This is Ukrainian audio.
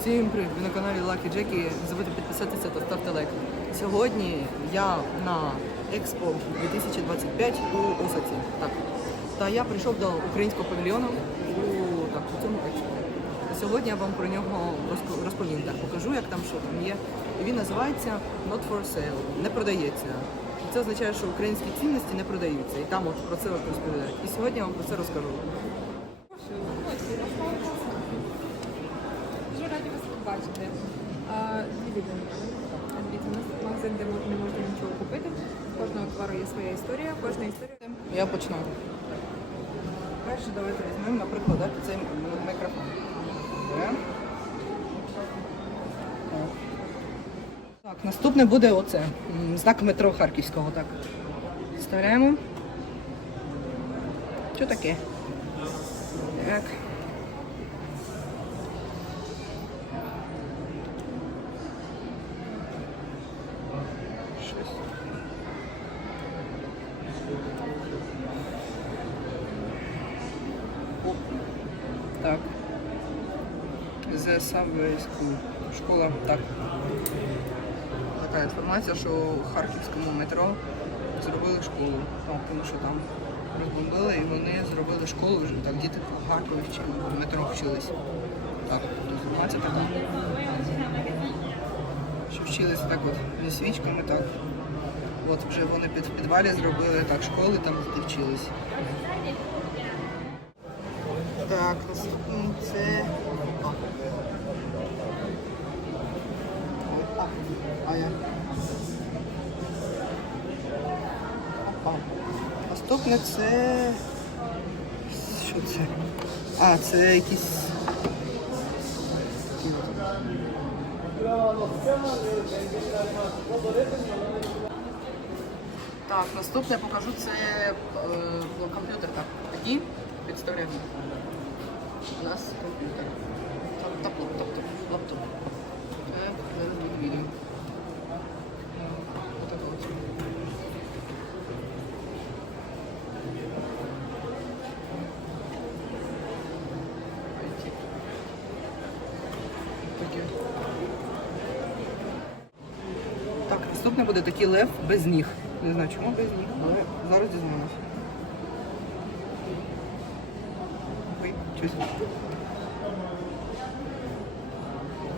Всім привіт! Ви на каналі Lucky Jackie. Не забудьте підписатися та ставте лайк. Сьогодні я на Експо 2025 у Осаці. Так. Та я прийшов до українського павільйону у, так, у цьому експо. Сьогодні я вам про нього розповім. Так, покажу, як там що там є. Він називається Not for sale, не продається. Це означає, що українські цінності не продаються. І там от про це розповідають. І сьогодні я вам про це розкажу. Вас Дивіться, магазин, де не можна нічого купити. У Кожного товару є своя історія, кожна історія. Я почну. Перше, давайте візьмемо, наприклад, цей мікрофон. Так, наступне буде оце. Знак метро Харківського. Так. Вставляємо. Що таке? Так. Так. The Subway School. Школа. Так. Така інформація, що у Харківському метро зробили школу. Так, тому що там розбомбили і вони зробили школу вже так. Діти в Харкові вчили, в метро вчились. Так, інформація така. Що вчилися так от зі свічками, так. От вже вони під в підвалі зробили так школи, там вчились. Так, наступний це. А. А, я. Опа. Наступне це. Що це? А, це якісь. Так, наступне покажу це е, комп'ютер. Так, тоді підставляємо. Нас комп'ютер. Лаптоп, лаптоп, лаптоп, лаптоп. Так, наступне буде такий лев без ніг. Не знаю, чому без ніг, але зараз дізнаємося. Tschüss.